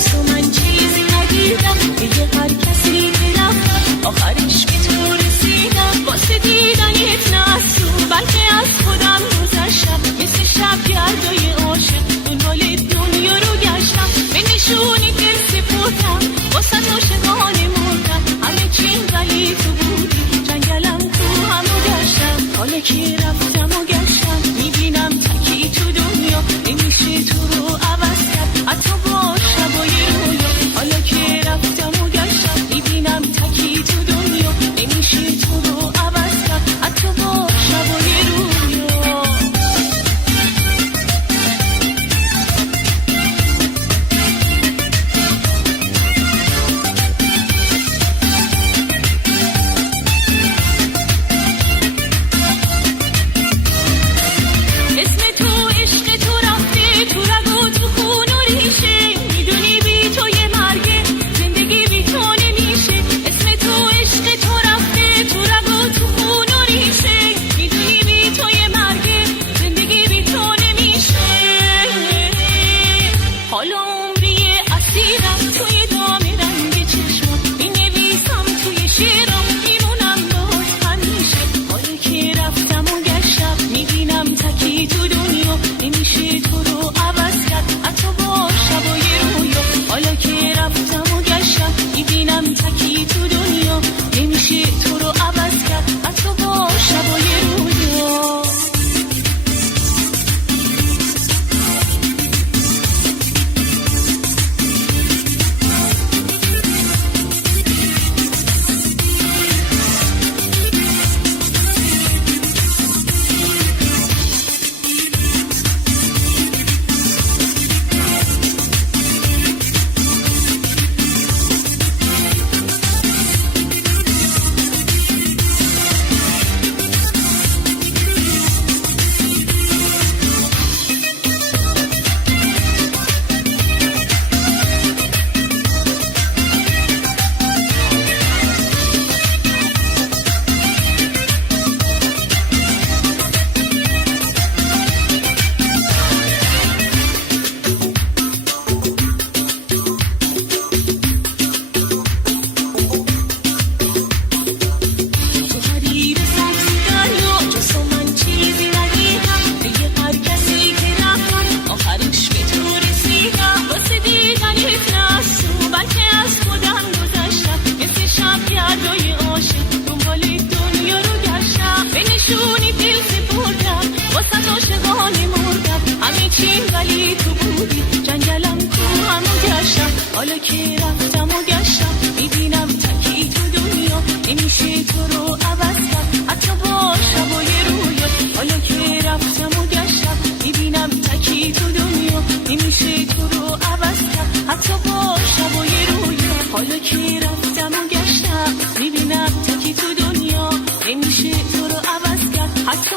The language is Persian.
جز تو من چیزی ندیدم، دیگه هر کسی که رفت آخرش به تو رسیدم. واسه دیدنت نه از تو بلکه از خودم گذشتم، مثل شب گردای عاشق دنبال دنیا رو گشتم. به نشونی دل سپردم واسه عاشقانه مردم، همه چیم ولی تو بودی جنگلم تو همو گشتم. حالا که رفتم و گشتم میبینم تکی تو دنیا، نمیشه تو رو عوض کرد حتی با شبای رویا. حالا که رفتم و گشتم میبینم تکی تو دنیا، نمیشه تو رو عوض کرد حتی با شبای رویا. اسم تو عشق تو رفته تو رگ و تو خون و ریشه، میدونی بی تو یه مرگه زندگی بی تو نمیشه. اسم تو عشق تو رفته تو رگ و تو خون و ریشه، میدونی بی تو یه مرگه زندگی بی تو نمیشه. حالا عمری اسیرم توی دام رنگ چشمات، مینویسم توی شعرام میمونم باز همیشه. حالا که رفتم و گشتم میبینم تکی تو دنیا، نمیشه تو رو عوض کرد حتی با شبای رویا. حالا که رفتم و گشتم میبینم تکی تو دنیا، نمیشه تو رو عوض کرد حتی با شبای رویا. حالا که رفتم و گشتم میبینم تکی تو دنیا، نمیشه تو رو عوض کرد حتی با شبای رویا. حالا که رفتم و گشتم میبینم تکی تو دنیا، نمیشه تو رو عوض کرد حتی با شبای رویا. حالا که رفتم و گشتم میبینم تکی تو دنیا، نمیشه تو رو عوض کرد حتی